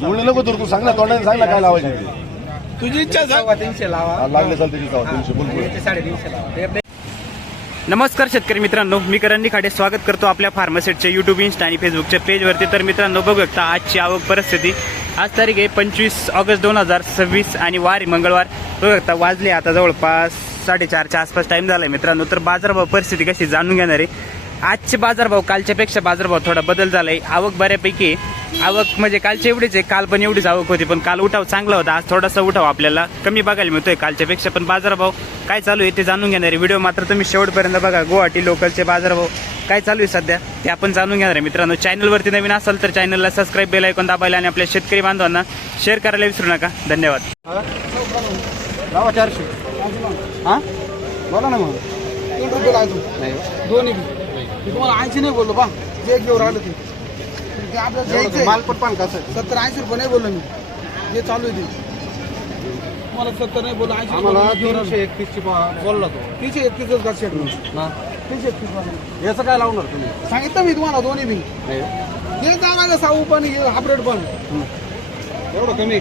बोलू नको तू सांग ना, तोंडाने सांग ना काय लावायचे ते. तुझी इच्छा सांग. 300 लावा, लागले चालते 300 बोल. 350 लावा. नमस्कार शेतकरी मित्रांनो, मी करण निखाडे स्वागत करतो आपल्या फार्मासेटच्या यूट्यूब, इन्स्टा आणि फेसबुकच्या पेजवरती. तर मित्रांनो, बघू शकता आजची आवक परिस्थिती. आज तारीख आहे 25 ऑगस्ट 2026 आणि वारी मंगळवार. बघू शकता वाजले आता जवळपास 4:30च्या आसपास टाइम झालाय मित्रांनो. तर बाजारभाव परिस्थिती कशी जाणून घेणार आहे. आजचे बाजारभाव कालच्यापेक्षा बाजारभाव थोडा बदल झालाय. आवक बऱ्यापैकी आहे. आवक म्हणजे कालची एवढीच आहे, काल पण एवढीच आवक होती, पण काल उठाव चांगला होता. आज थोडासा उठाव आपल्याला कमी बघायला मिळतोय कालच्यापेक्षा. पण बाजारभाव काय चालू आहे ते जाणून घेणार आहे. व्हिडिओ मात्र तुम्ही शेवटपर्यंत बघा. गुवाहाटी लोकलचे बाजारभाव काय चालू आहे सध्या ते आपण जाणून घेणार आहे मित्रांनो. चॅनलवरती नवीन असाल तर चॅनलला सबस्क्राईब, बेल आयकॉन दाबायला आणि आपल्या शेतकरी बांधवांना शेअर करायला विसरू नका. धन्यवाद. लावा 400. हा बोला ना मग. 3 रुपये लावतो. दोन्ही मी तुम्हाला 80 नाही बोललो बा. जे घेऊन राहिलं ते आपल्याला घ्यायचं. माल पण पान कसं 70-80 रुपये नाही बोललो मी. जे चालू आहे ते तुम्हाला 70 नाही बोललो, 80 आम्हाला घेऊन 331 ची बोलला तो. 331 का शेट मी. 331 याचं काय लावणार तुम्ही? सांगितलं मी तुम्हाला दोन्ही बी. हे चांगलं साऊ पण हायब्रिड पण एवढं कमी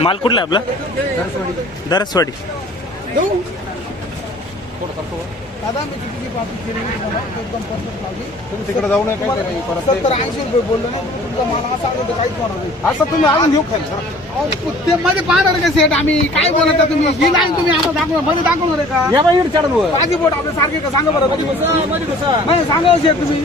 माल कुठला आपला? दरसवाडी. देऊ दादा मी किती बाबी केली एकदम परफेक्ट लागली. तुम्ही तिकडे जाऊ नये. काय 70-80 रुपये बोललो ना तुमचा मला असं आलं तर काहीच होणार नाही. असं तुम्ही अजून घेऊ खाली. ते मध्ये पाहणार का सेट आम्ही काय बोलता तुम्ही? ही लाईन तुम्ही आम्हाला दाखवणार मध्ये दाखवणार आहे का? या बाई चढ माझी बोट आपल्या सारखे का सांगा बरं. मध्ये कसं नाही सांगा सेट तुम्ही.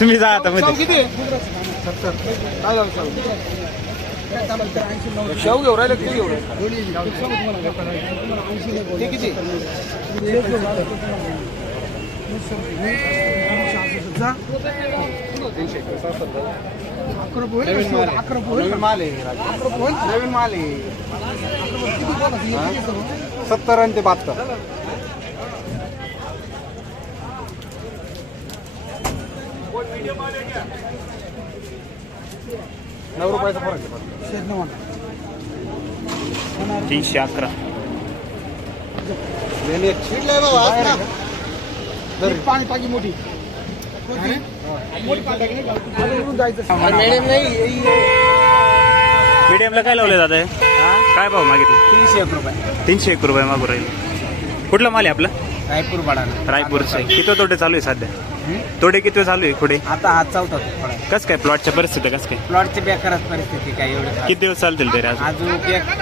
तुम्ही जा आता मध्ये. किती शेव घेऊ राहिले किती घेऊ राहिले किती नवीन माल आहे. 70 आणि ते 72. ₹9 फरक आहे. 311. पाणी टाकी मोठी जायचं. मीडियमला काय लावले दादा? काय भाव मागितलं? 301 रुपये. 301 रुपये मागू राहील. कुठला माल आहे आपला? रायपूर बाळाला. रायपूरचं आहे. किती तोडे चालू आहे सध्या? तोडे किती चालू आहे पुढे? आता हा 4था कसं काय प्लॉटच्या परिस्थिती कसं काय? प्लॉटची बेकारच परिस्थिती काय एवढी. किती दिवस चालतील तरी अजून? अजून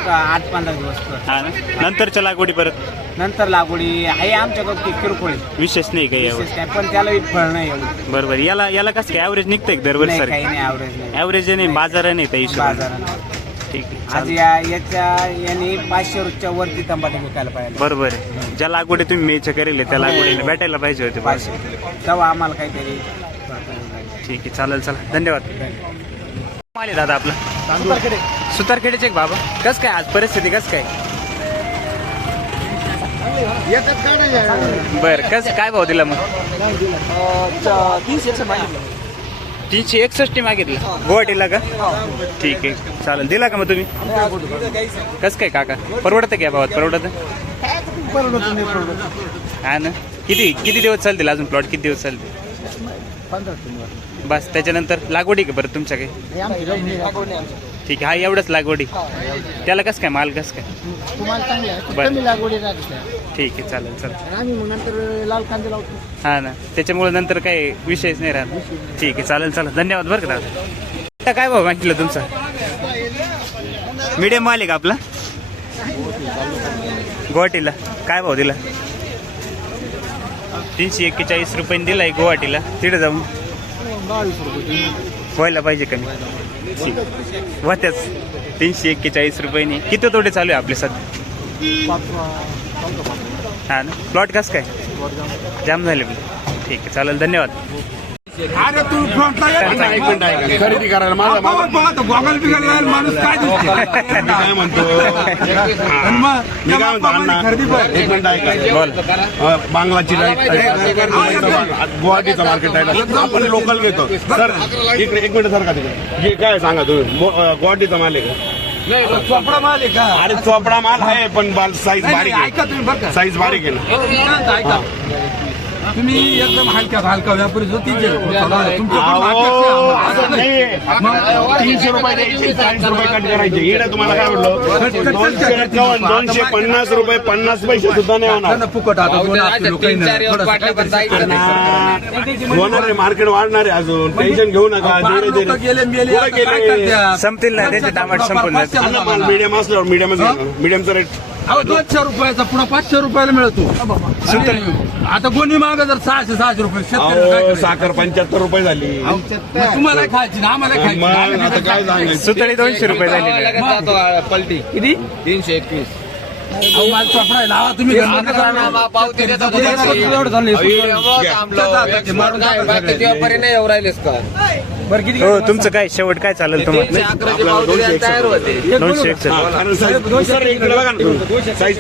8-15 दिवस. हा ना. नंतरच्या लागवडी परत नंतर लागवडी आहे आमच्याकडे किरकोळ विशेष नाही काही यावर. विशेष काय पण त्याला फळ नाही एवढं. बरोबर. याला कसं काय ॲव्हरेज निघतंय दरवर्षी सर? काही नाही ॲव्हरेज नाही. ॲव्हरेज नाही, बाजार नाही त्या हिशोबाने. बाजारात ठीक आहे, आज चालेल. याने 500 रुपयाच्या वरती तंबाखू विकायला पाहिजे. बरोबर आहे. ज्या लागवडी तुम्ही मेच्या करेल त्या लागवडीला भेटायला पाहिजे होते. 500 तेव्हा आम्हाला काहीतरी. ठीक आहे, चालेल. चला, धन्यवाद. माल आहे दादा आपला सुतारखेडेचे एक बाबा. कसं काय आज परिस्थिती कसं काय? बरं, कसं काय भाव दिला मग? 361 मागितलं. गुवाहाटीला का? ठीक आहे, चालेल. दिला का मग तुम्ही? कसं काय काका, परवडतं का भावात? परवडतं हा ना. किती दिवस चालतील अजून? प्लॉट किती दिवस चालतील? 15 बस. त्याच्यानंतर लागवडी का परत तुमच्या काही? ठीक आहे. हा एवढंच लागवडी. त्याला कसं काय माल कसं काय? तुम्हाला चांगलं आहे. बरं. कमी लागवडी ठीक आहे, चालेल. चला. आम्ही मग नंतर लाल कांदे लावतो. हा ना, त्याच्यामुळे नंतर काही विषयच नाही राहत. ठीक आहे, चालेल. चला, धन्यवाद बरं का दादा. आता काय भाव मागितलं तुमचा? मीडियम माल आहे का आपला? गुवाहाटीला काय भाव दिला? 341 रुपयांनी दिलाय गुवाहाटीला. तिथे जाऊन 22 रुपये व्हायला पाहिजे कमी. ठीक वात्याच 341 रुपयांनी. किती तोडे चालू आहे आपले सध्या? हा ना. प्लॉट कसं काय जाम झाले? ठीक आहे, चालेल. धन्यवाद. अरे तू फ्रंटला खरेदी करायला माझा गॉगल बिगल माणूस काय काय म्हणतो मी काय म्हणतो अण्णा, एक मिनिट ऐका. बोल. बांगलाची गुवाहाटीचा मार्केट आहे, आपण लोकल घेतो. सर इकडे एक मिनिट सर का तिकडे हे काय सांगा तुम्ही? गुवाहाटीचा माल आहे का? चोपडा माल आहे का? अरे चोपडा माल आहे पण साईज नाही, बारीक नाही, ऐका आहे. तुम्ही बरं का साईज बारीक आहे ना. मी काय म्हणतो, ऐका. तुम्ही एकदम हलका व्यापारी जो तीच अहो, असं नाही. मग 300 रुपये द्यायचे 40 रुपये कट करायचे. इकडे तुम्हाला काय म्हटलं 250 रुपये 50 पैसे सुद्धा नाही होणार. फुकट आता दोन आपले लोक होणार आहे. मार्केट वाढणार आहे अजून. टेन्शन घेऊ नका. धीरे धीरे गेले कुठे गेले? संपतील ना त्याचे टमाटे संपून जातील. माल मीडियम असल्यावर मीडियमच मीडियमचा रेट. अहो 200 रुपयाचा पुन्हा 500 रुपयाला मिळतो. आता कोणी माग जर 600 रुपये शेतकऱ्याला काय अहो करायचं? साखर 75 रुपये झाली. मग तुम्हाला खायची ना आम्हाला खायची मग आम्ही आता काय खायची. सांगायचं. सुतळी 200 रुपये झाली. पलटी किती 321. अहो, माल चोपडाय लावा तुम्ही घरी. पावती देता उद्या एवढं झालं. बाकीचे व्यापारी नाही येऊ राहिलेस का? बरं किती हो तुमचं काय शेवट काय चालेल तुम्हाला? 311 पावती द्यायला तयार होते. 261 हा, कारण साईज दुसरं इकडे बघा ना. साईज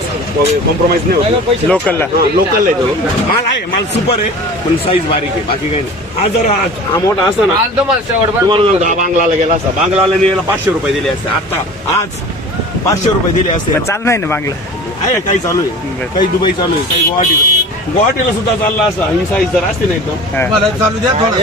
कॉम्प्रोमाइज नाही होत. लोकलला. लोकल आहे तो माल आहे. माल सुपर आहे पण साईज बारीक आहे. बाकी काही नाही. हा जर हा मोठा असता ना आज तुम्हाला शेवट तुम्हाला सांगतो हा बांगलाला गेला असता. बांगलाला याला 500 रुपये दिले असते. आता आज 500 रुपये दिले असते. पण चाल नाही ना बांगला. आहे काही चालू आहे. काही दुबई चालू आहे. काही गुवाहाटीला सुद्धा चालला असता. ही साईज जर असते नाही तर मला चालू द्या थोडं.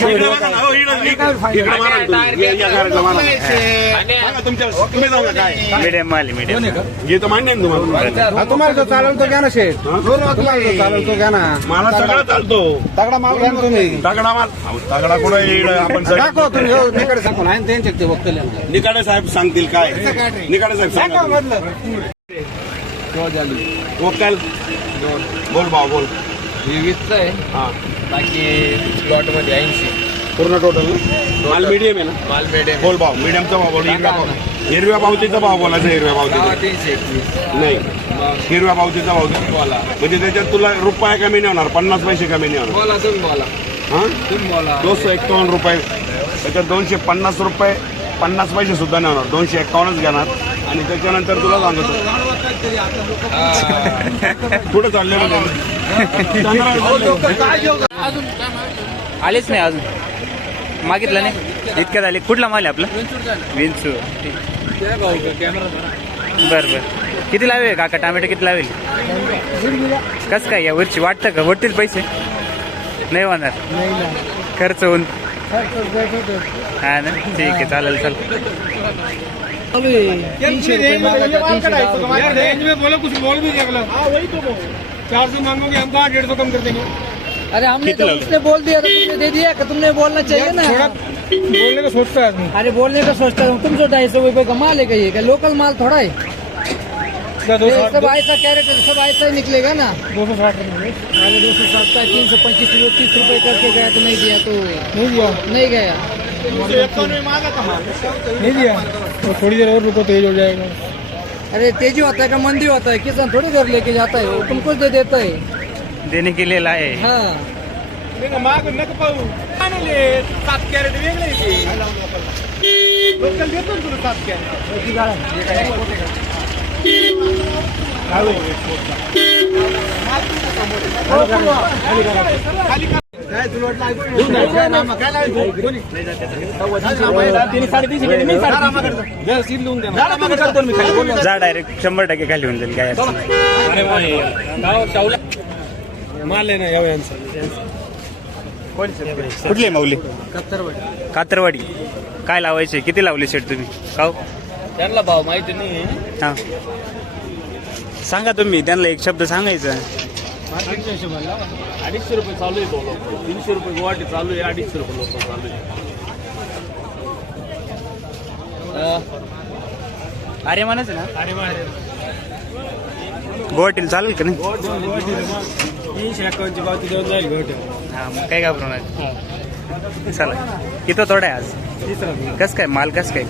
इकडे बघा ना. हो, इकडे मारा ना तुम्ही. या घरातला मारा. सांगा तुम्ही जाऊ ना काय मीडियम माल मीडियम. हे तर मान्य आहे ना तुम्हाला. तुम्हाला जो चालेल तो घ्या ना शेठ. तुम्हाला जो चालेल तो घ्या ना. मला सगळं चालतो. तगडा माल घ्या ना तुम्ही. तगडा माल अहो, तगडा कुठं येईल आपण दाखवा तुम्ही हो, निकडे सांगून आहे त्यांच्या ते वक्तव्य. निकाडे साहेब सांगतील काय. निकाडे साहेब सांगा वकाल बोल भाव बोल. हे 20 आहे. हा बाकी प्लॉट मध्ये 80. पूर्ण टोटल माल मीडियम आहे ना. माल medium. बोल भाव मीडियमचा भाव बोल. हिरव्या पावतीचा भाव बोलायचा. हिरव्या पावतीचा 321. नाही. हिरव्या पावतीचा भाव बोला म्हणजे त्याच्यात तुला रुपया कमी नाही होणार. 50 पैसे कमी नाही होणार. बोला तुम्ही बोला हा तुम्ही बोला. 251 रुपये त्याच्यात 250 रुपये 50 पैसे सुद्धा नाही होणार. 251च घेणार. आणि त्याच्यानंतर तुला सांगतो पुढे चालले आलेच नाही अजून. मागितलं नाही इतक्या झाले. कुठला माल आहे आपला? विंचू. बर किती लावेल काका टोमॅटो किती लावेल? कसं काय या वर्षी वाटतं का वरतील पैसे नाही होणार? खर्च होऊन हा ना. ठीक आहे चालेल चल. बोलो कुछ बोल भी निकला. 400 मांगोगे हम कहाँ 150 कम कर देंगे. अरे हमने कितना तो उसने बोल दिया तो तुमने दे दिया कि तुमने बोलना चाहिए ना. बोलने का सोचता है आदमी. अरे बोलने का सोचता हूँ. तुम जो 250 रुपये का माल है कहिए क्या लोकल माल थोड़ा है. ये सब ऐसा कैरेक्टर सब ऐसा ही निकलेगा ना. 260 अरे 260 का 325 किलो 30 रुपए करके गया तो नहीं दिया तो नहीं दिया. नहीं गया. नहीं दिया तो थोड़ी देर और रुको तो ये हो जाएगा. अरे तेजी होता है का मंदी होता है. किसान थोड़ी घर लेके जाता है वो तुमको दे देता है. देने के लिए लाए. हाँ माग नका पाहू. 7 कॅरेट वेगळे लोकल देतो ना तुला 7 कॅरेट. जा डायरेक्ट 100% खाली होऊन जाईल काय असेल. माल आहे ना या यांचा. कुठली आहे माऊली? कातरवाडी. काय लावायचे? किती लावले शेट तुम्ही? काव त्यांना भाव माहिती नाही. हा सांगा तुम्ही त्यांना एक शब्द सांगायचा. 250 रुपये चालू आहे. 300 रुपये गुवाहाटी चालू आहे. 250 रुपये लोकल चालू आहे. अरे म्हणायचं ना. गुवाहाटीला चालेल का नाही? 351 पावती देऊन जाईल भेट. हा मग काय घाबरू नका. चला किती थोडा आहे आज? कस काय माल कस काय?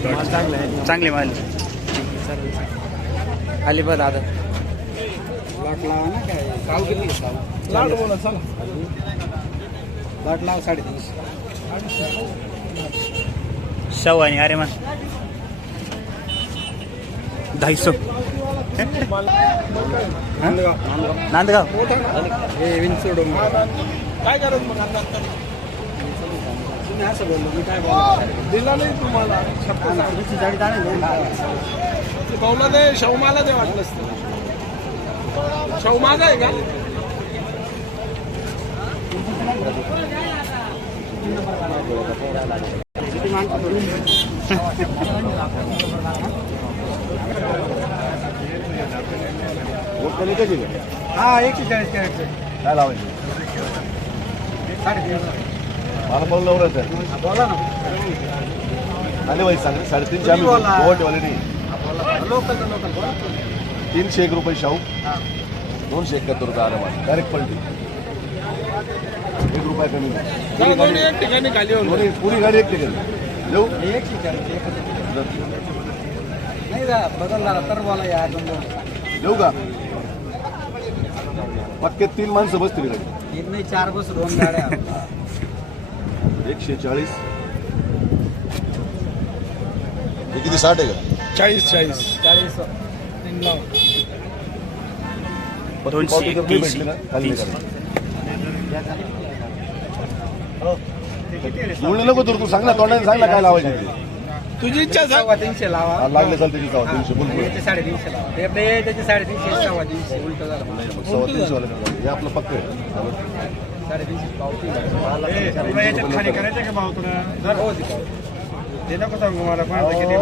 चांगले माल आली बघ दादा. लाड बोला चला. लाड लाव 350. शव आणि अरे मान 250. नांदगाव. हे विंचूर डोंगर. काय करत मग तुम्ही असं बोललो मी काय बोललो दिला नाही तुम्हाला भाऊला दे शाहू मला दे वाटलं असतं शाहू माझा आहे का हा 140 कॅरेट काय लावायचं मला बोल लवकरच आहे बोला ना आले बाई सांग 350 आम्ही गोवाटीवाले नाही लोकल बोला 301 रुपये शाहू 271 रुपये आरामात डायरेक्ट पलटी 1 रुपया कमी नाही. जाऊ दोन्ही एक ठिकाणी खाली होऊन दोन्ही पुरी गाडी एक ठिकाणी देऊ नाही जा बदलला तर बोला या देऊ का पक्के 3 माणसं बसतील गाडी एक नाही 4 बस 2 गाड्या 140 हे किती 60 आहे का 40 40 तीन लाव 280, भेटली ना खाली बोलणे नको तू सांग ना तोंडाने सांग ना काय लावायचे ते तुझी इच्छा सांग 350 लावा हा, लागले चालते की 300 बोल बोल. याचे 350 लावा ते आपले त्याचे 350 350 उलट झालं मग 350 वाले का? हे आपलं पक्क आहे 350 पावती खाली करायचं का भाऊ तुला हो तिथं ते नको सांगू मला पण किती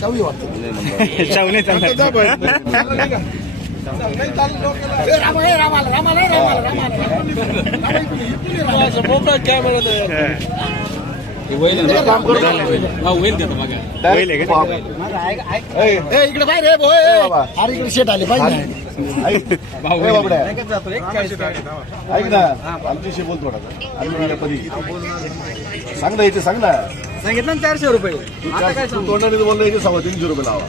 शाहू नाही चालणार. मोकळा कॅमेरा काम करू होईल का? इकडे बाहेर रे भोय बाबा. अरे इकडे शेट आले पाहिजे ऐक ए बाबड्या, जातो 41 ऐक ना आमच्याशी बोल थोडासा आम्ही कधी सांग ना याचे सांग ना सांगितलं ना 400 रुपये तू आता काय तू तोंडाने बोलला याचे 350 रुपये लावा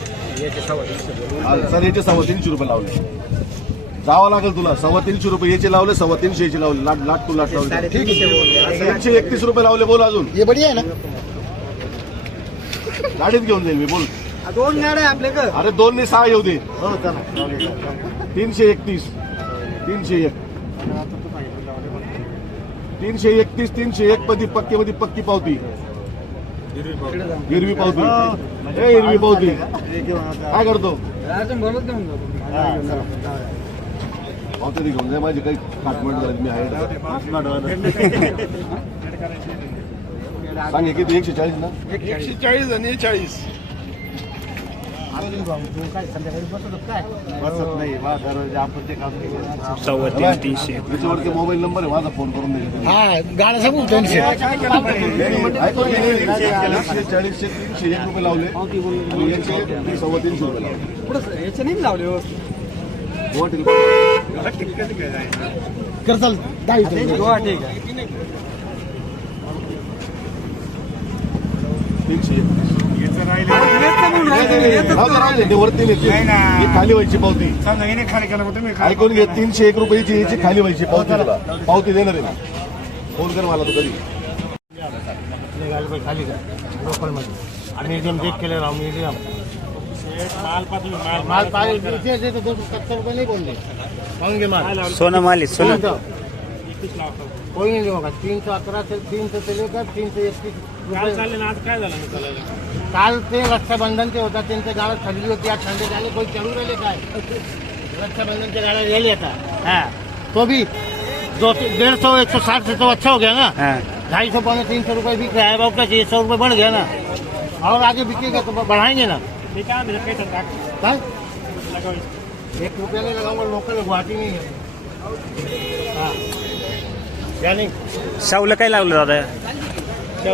याचे 350 हा, सर याचे 350 रुपये लावले जावं लागेल तुला 350 रुपये याचे लावले 350 याचे लावले लाट तू लाट लावले ठीक आहे 331 रुपये लावले बोल अजून हे बढिया आहे ना गाडीत घेऊन जाईल मी बोल 2 गाड्या आपल्याकडे अरे 2 ने 6 येऊ दे हो चला 331 301 331 301 पदी पक्केमध्ये पक्की पावती हिरवी पावती ए हिरवी पावती काय करतो अजून बोलत घेऊन जातो पावती घेऊन जाय माझी काही खाटमट झाली मी आहे सांग हे किती 140 ना 140 आणि 40 बसत नाही आपण ते काम 350, 300. याच्यावरती मोबाईल नंबर आहे माझा फोन करून द्यायचा हा गाड्या सांगू 200 ऐकून घे 140 301 रुपये लावले आणि यांचे 350 रुपये लावले पुढे याचे नाही लावले व्यवस्थित गुवाहाटीला कर चाल 10 गुवाहाटी 301 ते वरती नेते ही खाली व्हायची पावती खाली केलं तुम्ही ऐकून घे 301 रुपयाची याची खाली व्हायची पावती तुला पावती देणार आहे ना फोन कर मला तू कधी खाली का लोकल मध्ये आणि एकदम देख केले राव म्युझियम माल पाहिजे 270 रुपये नाही बोलले पाहून घे माल सोनं माल आहे, सोनं. कोई नहीं होगा 311 से 300 से लेकर 331 आज काय झालं काल ते रक्षाबंधनचे होता त्यांच्या गावात ठरली होती आज संध्याकाळी कोई चढू राहिले काय रक्षाबंधनच्या गाड्या गेले आता हाँ तो भी 150 160 से तो अच्छा हो गया ना हा. 250 पौने 300 रुपये बिक रहा है बाबू का 100 रुपये बढ़ गया ना और आगे बिकेगा तो बढ़ाएंगे ना काय 1 रुपया नहीं लगाऊंगा लोकल गुवाहाटी नहीं है हाँ यानी शाहूला काय लावलं दादा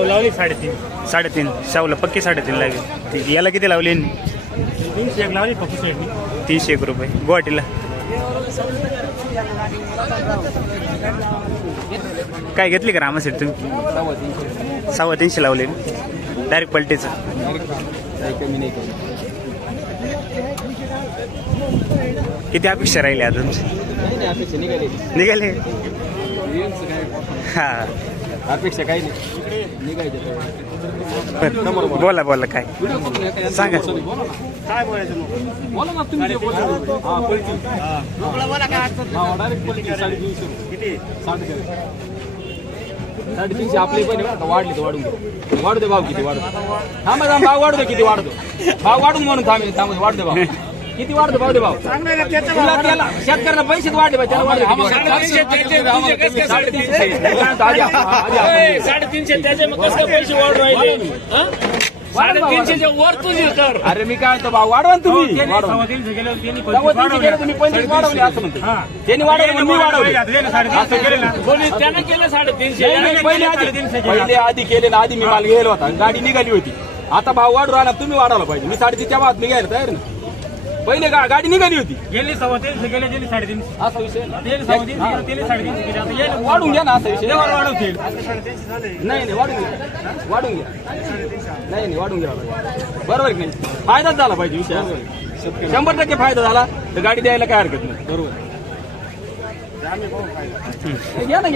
लावली 3.5 3.5 शाहूला पक्की 3.5 लागेल ठीक. याला किती लावले यांनी? 301 लावली फक्त 301 रुपये गुवाहाटीला. काय घेतली का रामासेट तुम्ही? 350 लावले डायरेक्ट पलटेचं. किती अपेक्षा राहिली आता तुमची? निघाले हा अपेक्षा काही नाही निघायचं बरं. बोला बोला काय सांगा. काय बोलायचं मग? बोला ना तुम्ही जे बोलता. हा, पळती. बोला काय अडचण हा, डायरेक्ट पळती. 350. किती? 350 आपले पण आहे बरं का, वाढले तर वाढून दे. वाढू दे भाव किती वाढू थांबा भाव वाढू दे किती वाढतो भाव वाढून म्हणून थांबे वाढू दे भाव किती वाढतो भाव दे भाव चांगलं आहे ना, त्याचं तुला त्याला शेतकऱ्याला पैसेच वाढले पाहिजे त्याला वाढले किती वाढले? 350 त्याचे मग कसं पैसे वाढ राहिले? 350च्या वर तुझे तर अरे मी काय म्हणतो भाव वाढवा ना तुम्ही वाढवा. 350 गेले त्यांनी तेव्हा तीनशे गेले तुम्ही 25 वाढवले असं म्हणतो त्यांनी वाढवले म्हणून मी वाढवले असं केलं ना. कोणी त्यानं केलं 350. नाही, नाही, पहिले आधी केले ना आधी मी माल घ्यायला होता गाडी निघाली होती आता भाव वाढू राहिला तुम्ही वाढवला पाहिजे मी 350 भावात मी घ्यायला तयार ना पहिले गाडी निघाली होती गेली 350 गेले त्यांनी 350 असा विषय ना. गेले 350 त्यांनी 350 गेले आता येईल वाढून घ्या ना असा विषय वाढवतील नाही वाढून घ्या वाढून घ्या नाही वाढून घ्या बरोबर आहे की नाही फायदाच झाला पाहिजे विषय 100% फायदा झाला तर गाडी द्यायला काय हरकत नाही बरोबर घ्या ना